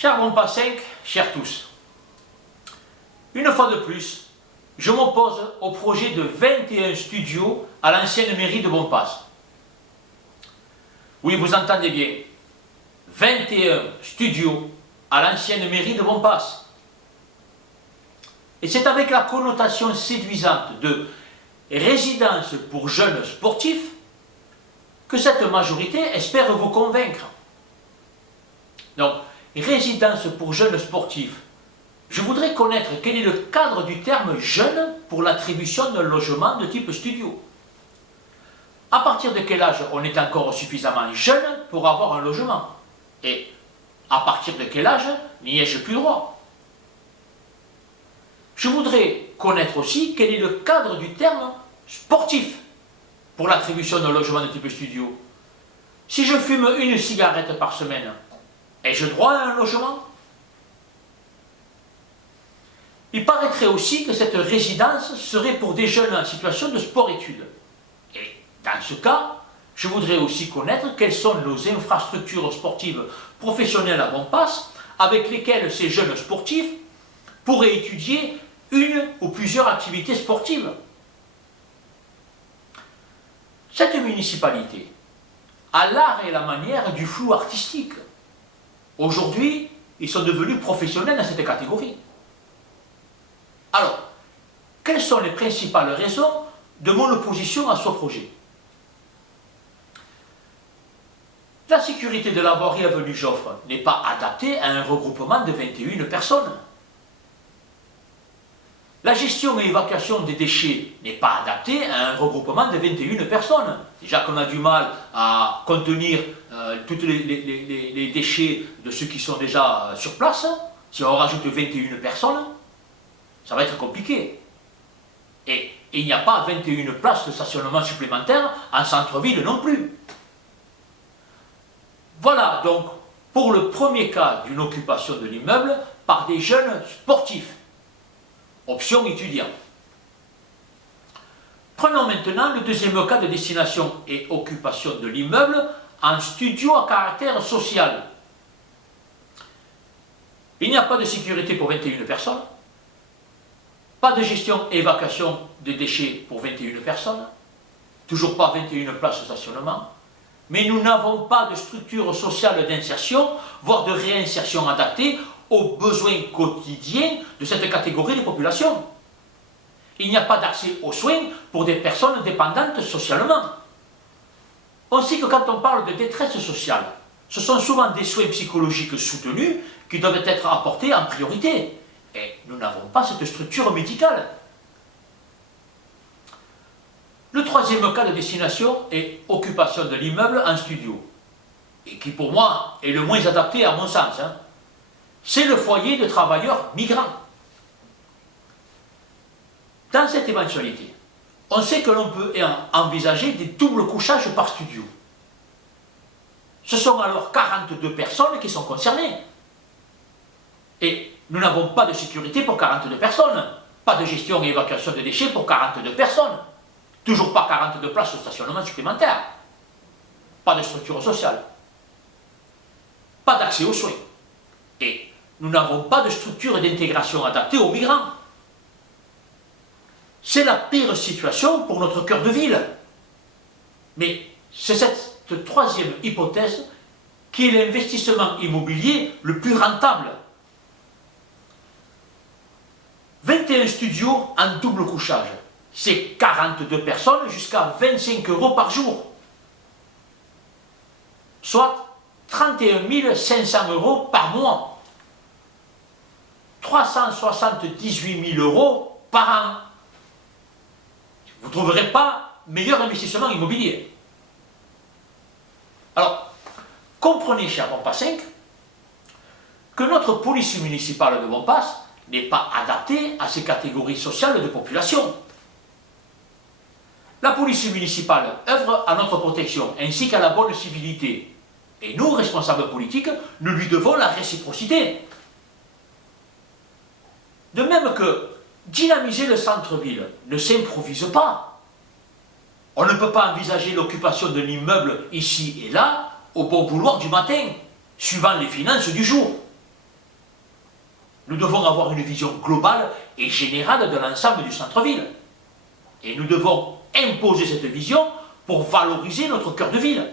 Cher Bompas 5, chers tous, une fois de plus, je m'oppose au projet de 21 studios à l'ancienne mairie de Bompas. Oui, vous entendez bien, 21 studios à l'ancienne mairie de Bompas. Et c'est avec la connotation séduisante de résidence pour jeunes sportifs que cette majorité espère vous convaincre. Donc, résidence pour jeunes sportifs. Je voudrais connaître quel est le cadre du terme jeune pour l'attribution d'un logement de type studio. À partir de quel âge on est encore suffisamment jeune pour avoir un logement? Et à partir de quel âge n'y ai-je plus droit? Je voudrais connaître aussi quel est le cadre du terme sportif pour l'attribution d'un logement de type studio. Si je fume une cigarette par semaine, ai-je droit à un logement? Il paraîtrait aussi que cette résidence serait pour des jeunes en situation de sport-études. Et dans ce cas, je voudrais aussi connaître quelles sont nos infrastructures sportives professionnelles à Bompas avec lesquelles ces jeunes sportifs pourraient étudier une ou plusieurs activités sportives. Cette municipalité a l'art et la manière du flou artistique. Aujourd'hui, ils sont devenus professionnels dans cette catégorie. Alors, quelles sont les principales raisons de mon opposition à ce projet? La sécurité de la voirie avenue Joffre n'est pas adaptée à un regroupement de 21 personnes. La gestion et évacuation des déchets n'est pas adaptée à un regroupement de 21 personnes. Déjà qu'on a du mal à contenir tous les déchets de ceux qui sont déjà sur place, si on rajoute 21 personnes, ça va être compliqué. Et il n'y a pas 21 places de stationnement supplémentaires en centre-ville non plus. Voilà donc pour le premier cas d'une occupation de l'immeuble par des jeunes sportifs. Option étudiant. Prenons maintenant le deuxième cas de destination et occupation de l'immeuble en studio à caractère social. Il n'y a pas de sécurité pour 21 personnes, pas de gestion et évacuation des déchets pour 21 personnes, toujours pas 21 places de stationnement, mais nous n'avons pas de structure sociale d'insertion, voire de réinsertion adaptée aux besoins quotidiens de cette catégorie de population. Il n'y a pas d'accès aux soins pour des personnes dépendantes socialement. On sait que quand on parle de détresse sociale, ce sont souvent des soins psychologiques soutenus qui doivent être apportés en priorité. Et nous n'avons pas cette structure médicale. Le troisième cas de destination est occupation de l'immeuble en studio, et qui pour moi est le moins adapté à mon sens. C'est le foyer de travailleurs migrants. Dans cette éventualité, on sait que l'on peut envisager des doubles couchages par studio. Ce sont alors 42 personnes qui sont concernées. Et nous n'avons pas de sécurité pour 42 personnes, pas de gestion et évacuation de déchets pour 42 personnes, toujours pas 42 places de stationnement supplémentaires, pas de structure sociale, pas d'accès aux soins. Et nous n'avons pas de structure d'intégration adaptée aux migrants. C'est la pire situation pour notre cœur de ville. Mais c'est cette troisième hypothèse qui est l'investissement immobilier le plus rentable. 21 studios en double couchage, c'est 42 personnes jusqu'à 25 € par jour, soit 31 500 € par mois. 378 000 € par an. Vous ne trouverez pas meilleur investissement immobilier. Alors, comprenez, cher Bompas 5, que notre police municipale de Bompas n'est pas adaptée à ces catégories sociales de population. La police municipale œuvre à notre protection ainsi qu'à la bonne civilité. Et nous, responsables politiques, nous lui devons la réciprocité. De même que dynamiser le centre-ville ne s'improvise pas. On ne peut pas envisager l'occupation d'un immeuble ici et là au bon vouloir du matin, suivant les finances du jour. Nous devons avoir une vision globale et générale de l'ensemble du centre-ville. Et nous devons imposer cette vision pour valoriser notre cœur de ville.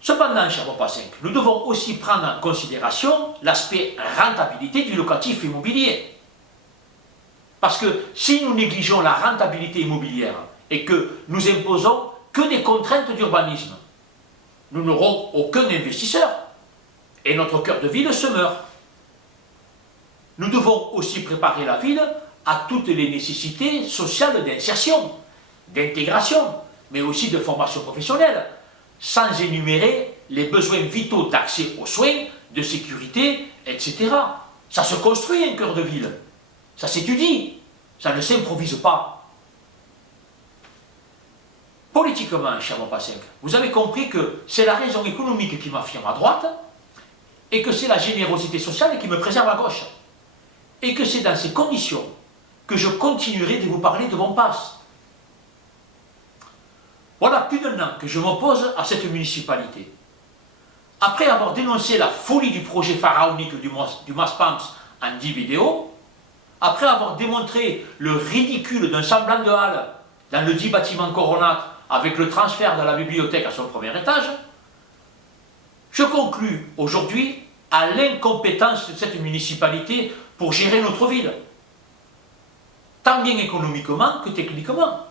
Cependant, cher Papa 5, nous devons aussi prendre en considération l'aspect rentabilité du locatif immobilier. Parce que si nous négligeons la rentabilité immobilière et que nous imposons que des contraintes d'urbanisme, nous n'aurons aucun investisseur et notre cœur de ville se meurt. Nous devons aussi préparer la ville à toutes les nécessités sociales d'insertion, d'intégration, mais aussi de formation professionnelle, sans énumérer les besoins vitaux d'accès aux soins, de sécurité, etc. Ça se construit un cœur de ville, ça s'étudie, ça ne s'improvise pas. Politiquement, cher Papa 5, vous avez compris que c'est la raison économique qui m'affirme à droite, et que c'est la générosité sociale qui me préserve à gauche. Et que c'est dans ces conditions que je continuerai de vous parler de Bompas. Voilà plus d'un an que je m'oppose à cette municipalité. Après avoir dénoncé la folie du projet pharaonique du Maspams en 10 vidéos, après avoir démontré le ridicule d'un semblant de halle dans le dit bâtiment Coronat avec le transfert de la bibliothèque à son premier étage, je conclus aujourd'hui à l'incompétence de cette municipalité pour gérer notre ville, tant bien économiquement que techniquement.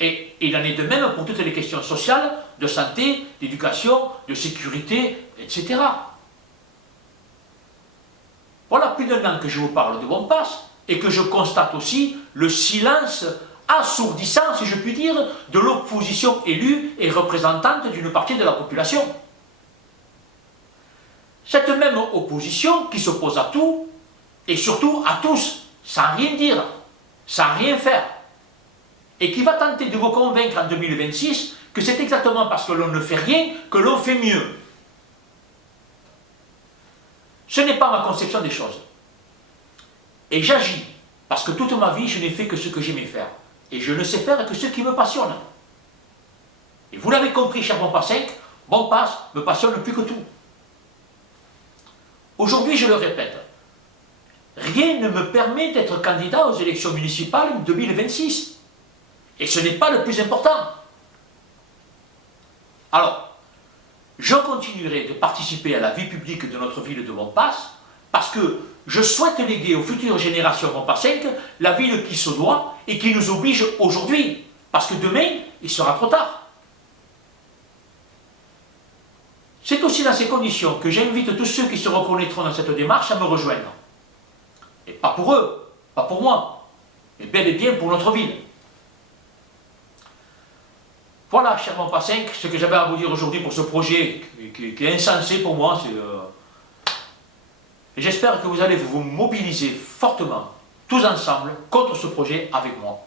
Et il en est de même pour toutes les questions sociales, de santé, d'éducation, de sécurité, etc. Voilà plus d'un an que je vous parle de Bompas et que je constate aussi le silence assourdissant, si je puis dire, de l'opposition élue et représentante d'une partie de la population. Cette même opposition qui s'oppose à tout, et surtout à tous, sans rien dire, sans rien faire, et qui va tenter de vous convaincre en 2026 que c'est exactement parce que l'on ne fait rien que l'on fait mieux. Ce n'est pas ma conception des choses. Et j'agis, parce que toute ma vie, je n'ai fait que ce que j'aimais faire. Et je ne sais faire que ce qui me passionne. Et vous l'avez compris, cher Bompas 5, Bompas me passionne plus que tout. Aujourd'hui, je le répète, rien ne me permet d'être candidat aux élections municipales 2026. Et ce n'est pas le plus important. Alors, je continuerai de participer à la vie publique de notre ville de Bompas parce que je souhaite léguer aux futures générations Bompas 5 la ville qui se doit et qui nous oblige aujourd'hui. Parce que demain, il sera trop tard. C'est aussi dans ces conditions que j'invite tous ceux qui se reconnaîtront dans cette démarche à me rejoindre. Et pas pour eux, pas pour moi, mais bel et bien pour notre ville. Voilà, cher Bompas 5, ce que j'avais à vous dire aujourd'hui pour ce projet qui est insensé pour moi. Et j'espère que vous allez vous mobiliser fortement, tous ensemble, contre ce projet avec moi.